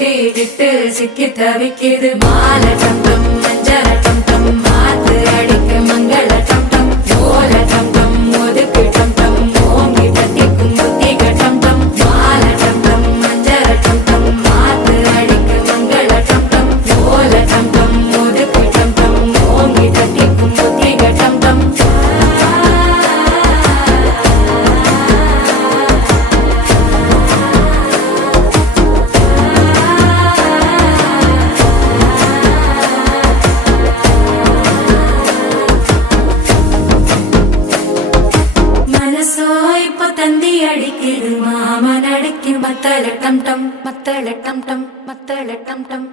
பூட்டி விட்டு சிக்கி தவிக்குது மால டம் டம் மஞ்சள டம் டம் மாத்து அடிக்க மங்கள டம் டம் ஓல டம் டம் ஒதுக்கு டம் டம் ஓங்கி தட்டிக்கும் புத்திக டம் டம் மால டம் டம் மஞ்சள டம் டம் மாத்து அடிக்க மங்கள டம் டம் ஓல டம் டம் ஒதுக்கு டம் டம் ஓங்கி தட்டிக்கும் புத்திக டம் டம் தந்தி அடிக்குது மாமன் அடிக்கு மத்தள டம் டம் மத்தள டம் டம் மத்தள டம் டம்